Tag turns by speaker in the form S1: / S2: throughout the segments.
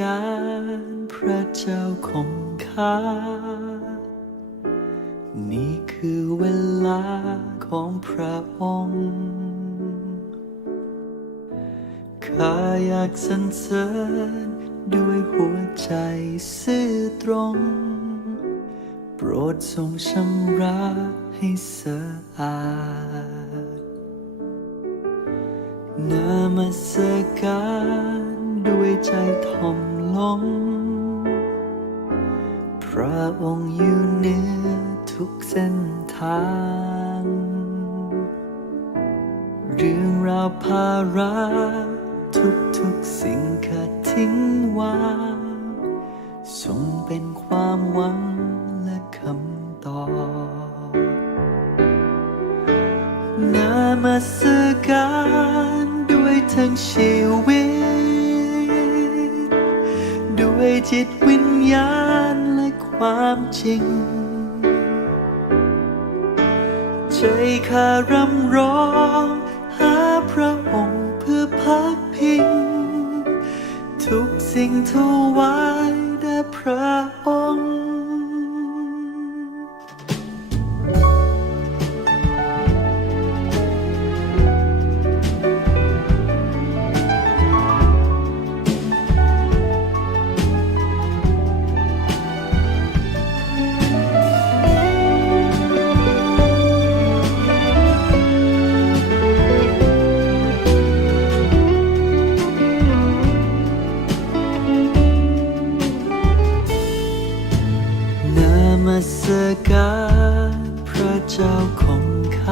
S1: การพระเจ้าของข้า นี่คือเวลาของพระองค์ ข้าอยากสรรเสริญด้วยหัวใจซื่อตรง โปรดทรงชำระให้สะอาดนามาสการ ด้วยใจถ่อมลง พระองค์อยู่เหนือทุกเส้นทาง เรื่องราวภาระทุกทุกๆสิ่งขาดทิ้งวางทรงเป็นความหวังและคำตอบนามาสการด้วยทั้งชีวิต ด้วยจิตวิญญาณและความจริง ใจข้ารำร้อง หาพระองค์เพื่อพักพิง ทุกสิ่งถวายแด่พระองค์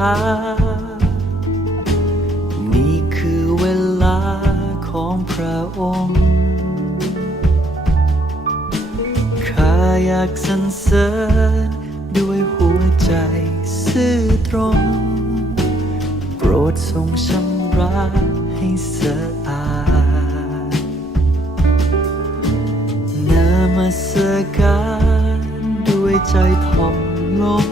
S1: า นี่คือเวลาของพระองค์ ข้าอยากสรรเสริญด้วยหัวใจซื่อตรง โปรดทรงชำระให้สะอาดนามาสการด้วยใจถ่อมลง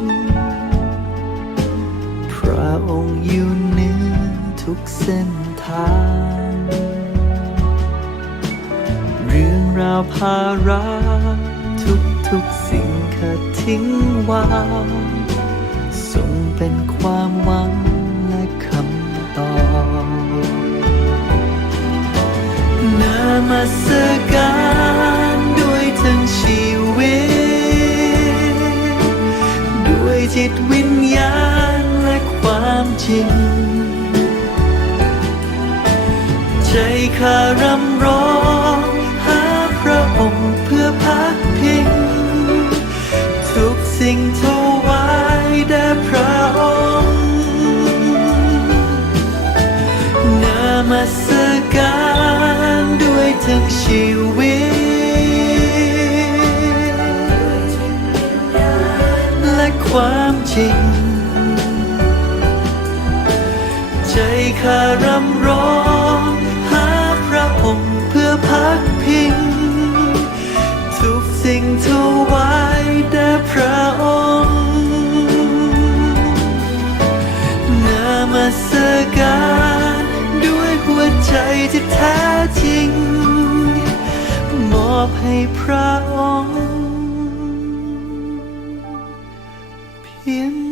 S1: องค์อยู่เหนือทุกเส้นทาง เรื่องราวภาระทุกทุกๆสิ่งขาดทิ้งวางทรงเป็นความหวังและคำตอบนามาสการด้วยทั้งชีวิต ด้วยจิตวิญญาณ จริง ใจข้ารำร้องหาพระองค์เพื่อพักพิง ทุกสิ่งถวายแด่พระองค์นามาสการด้วยทั้งชีวิต ใจข้ารำร้องหาพระองค์เพื่อพักพิง ทุกสิ่งถวายแด่พระองค์นามาสการด้วยหัวใจที่แท้จริง มอบให้พระองค์ เพียง